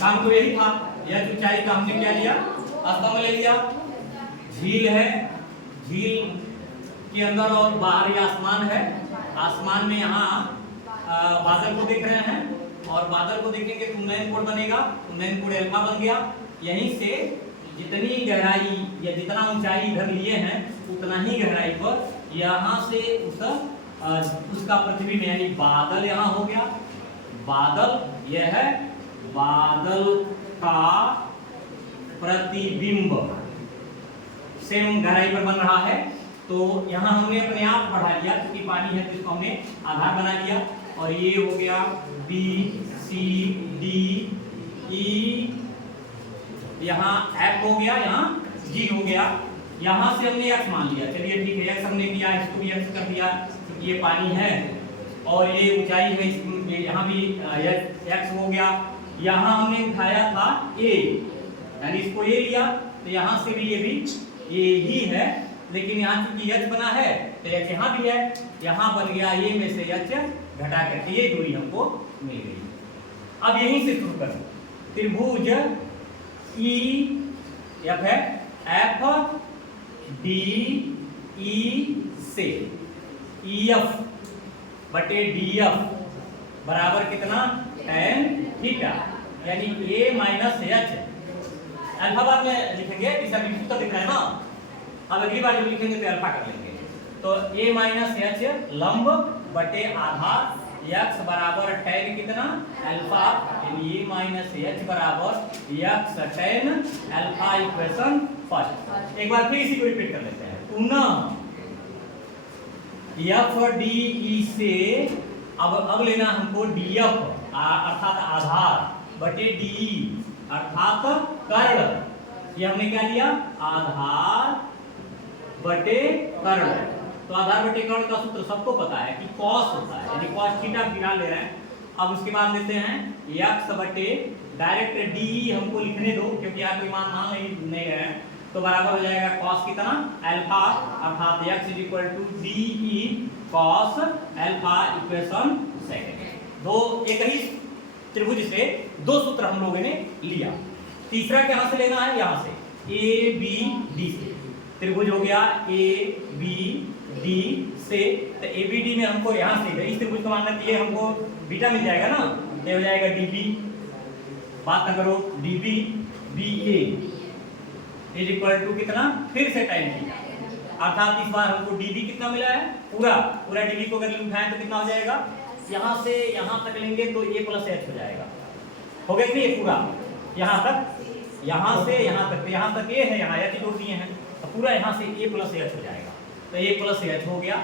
काम तो यही था, यह ऊंचाई का हमने क्या लिया, स्तंभ ले लिया। झील है, झील के अंदर और बाहर ये आसमान है। आसमान में यहाँ बादल को देख रहे हैं और बादल को देखेंगे तो उन्नयन कोण बनेगा, उन्नयन कोण अल्फा बन गया। यहीं से जितनी गहराई या जितना ऊंचाई इधर लिए हैं उतना ही गहराई पर यहाँ से उसका प्रतिबिंब यानी बादल यहाँ हो गया। बादल यह है बादल का प्रतिबिंब सेम गहराई पर बन रहा है। तो यहाँ हमने अपने आप बढ़ा लिया क्योंकि पानी है तो इसको हमने आधार बना लिया। और ये हो गया बी सी डी ई, यहाँ एफ हो गया, यहाँ जी हो गया। यहाँ से हमने एक्स मान लिया, चलिए ठीक है, एक्स हमने किया, इसको भी एक्स कर दिया क्योंकि ये पानी है और ये ऊंचाई है, यहाँ भी एक्स हो गया। यहाँ हमने उठाया था ए, यानी इसको ए लिया तो यहाँ से भी ये भी ए ही है, लेकिन यहाँ चूंकि एच बना है तो एच यहाँ भी है, यहाँ बन गया ए में से एच घटा करके ये दूरी हमको मिल गई। अब यहीं से शुरू करें, त्रिभुज ई एफ है, एफ डी ई से ई एफ बटे डी एफ बराबर कितना, tan थीटा, यानी ए माइनस एच। अल्फा बाद में लिखेंगे, इस अभी उत्तर दिख रहा है ना, अब अगली बार जब लिखेंगे तो अल्फा कर लेंगे। तो a माइनस एच लंब बटे आधार x बराबर tan कितना, अल्फा, यानी a माइनस एच बराबर x tan alpha equation first. एक बार फिर इसी को रिपीट कर लेते हैं पुनः। एफ डी ई से अब लेना हमको डी एफ अर्थात आधार बटे डी अर्थात कर्ण। ये हमने क्या लिया, आधार बटे कर्ण। तो आधार बटे कर्ण का सूत्र सबको पता है कि cos होता है, यानी cos थीटा फिलहाल ले रहे हैं। अब उसके बाद लेते हैं x बटे डायरेक्ट डी हमको लिखने दो क्योंकि यहाँ कोई मान नहीं रहे हैं, तो बराबर हो जाएगा cos कितना, अल्फा, अर्थात x D cos alpha equation second. दो एक ही त्रिभुज से दो सूत्र हम लोगों ने लिया। तीसरा कहाँ से लेना है, यहाँ से ए बी डी से। त्रिभुज हो गया ए बी डी से, तो ए बी डी में हमको यहाँ से इस त्रिभुज का मान ये हमको बीटा मिल जाएगा ना, ये हो जाएगा डी बी, बात ना करो, D B B A is equal to कितना, फिर से टाइम थीटा, अर्थात इस बार हमको डी बी कितना मिला है, पूरा डी बी को अगर उठाएं तो कितना हो जाएगा, यहाँ से यहाँ तक लेंगे तो ए प्लस एच हो जाएगा। हो गया कि ये पूरा यहाँ तक, यहाँ से यहाँ तक, तो यहाँ तक ए है, यहाँ एच जोड़ दिए हैं तो पूरा यहाँ से ए प्लस एच हो जाएगा। तो ए प्लस एच हो गया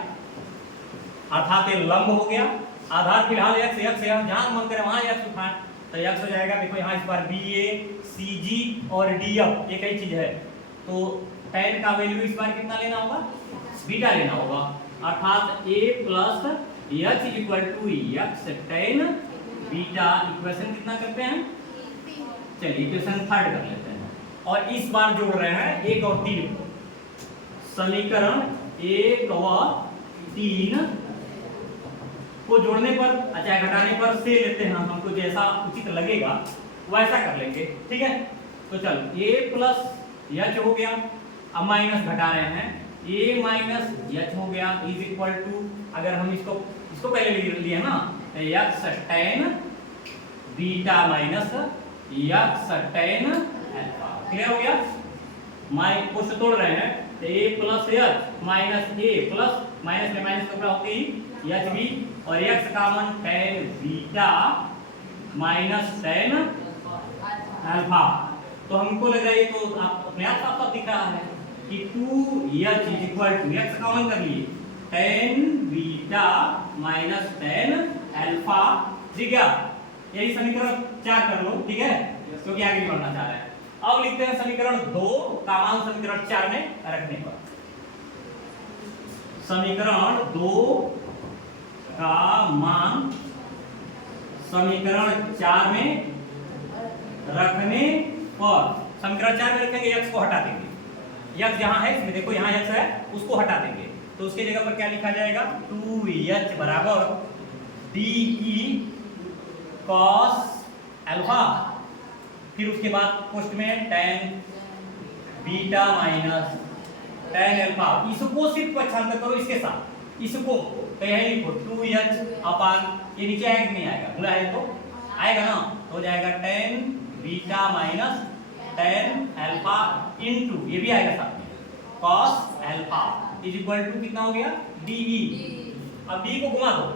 अर्थात ये लंब हो गया। आधार फिलहाल एक्स है, जहाँ मन करे वहाँ एक्स उठाएं तो एक्स हो जाएगा। देखो यहाँ इस बार बी ए सी जी और डी एफ एक ही चीज है, तो tan का वैल्यू इस बार कितना लेना होगा, बीटा लेना होगा, अर्थात a plus H is equal to X tan beta. Equation कितना करते हैं, चलिए इक्वेशन थर्ड कर लेते हैं और इस बार जोड़ रहे हैं एक और तीन को। समीकरण एक और तीन को जोड़ने पर, अच्छा घटाने पर से लेते हैं, हमको जैसा उचित लगेगा वैसा कर लेंगे, ठीक है। तो चलो a प्लस एच हो गया, अब माइनस घटा रहे हैं, a माइनस एच हो गया इज इक्वल टू, अगर हम इसको पहले लिए ना, x tan beta minus x tan alpha. Clear हो गया, कुछ तोड़ रहे हैं, a plus H minus A plus minus में माइनस टुकड़ा होती एच बी और x का मान tan beta minus tan alpha. तो हमको लग रहा है तो आप अपने आप साफ दिख रहा है कि 2h is equal to x का मान कर लिए tan beta minus tan alpha, ठीक है। यही समीकरण 4 कर लो, ठीक है, क्योंकि आगे नहीं बढ़ना चाह रहे हैं। अब लिखते हैं समीकरण 2 का मान समीकरण 4 में रखने पर। समीकरण 2 का मान समीकरण 4 में रखने पर, समीकरण 4 में रखेंगे, x को हटा देंगे, x जहां है इसमें देखो यहाँ x है उसको हटा देंगे, तो उसके जगह पर क्या लिखा जाएगा, 2h बराबर डी ई cos अल्फा फिर उसके बाद पोस्ट में ten beta minus tan alpha, इसको सिर्फ पक्षांतर करो इसके साथ, इसको तो यही लिखो 2h अपान, ये नीचे आएगा नहीं आएगा, बोला है तो आएगा ना, तो हो जाएगा tan beta minus tan alpha into, ये भी आएगा साथ में, cos alpha is equal to कितना हो गया dv। अब d को घुमा दो,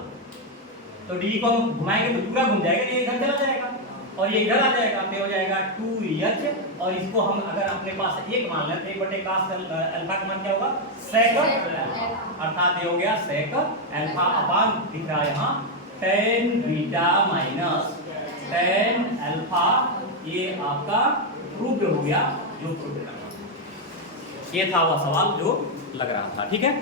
तो d को हम घुमाएंगे तो पूरा घूम जाएगा, ये इधर चला जाएगा और ये इधर आ जाएगा, तो हो जाएगा 2h, और इसको हम अगर अपने पास एक मान लें तो 1/cos अल्फा का मान क्या होगा sec, अर्थात ये हो गया sec अल्फा अपान दिख रहा है यहाँ ten beta minus tan alpha, ये आपका प्रूव्ड हो गया, जो प्रूव्ड करना, ये था वह सवाल जो लग रहा था। ठीक है।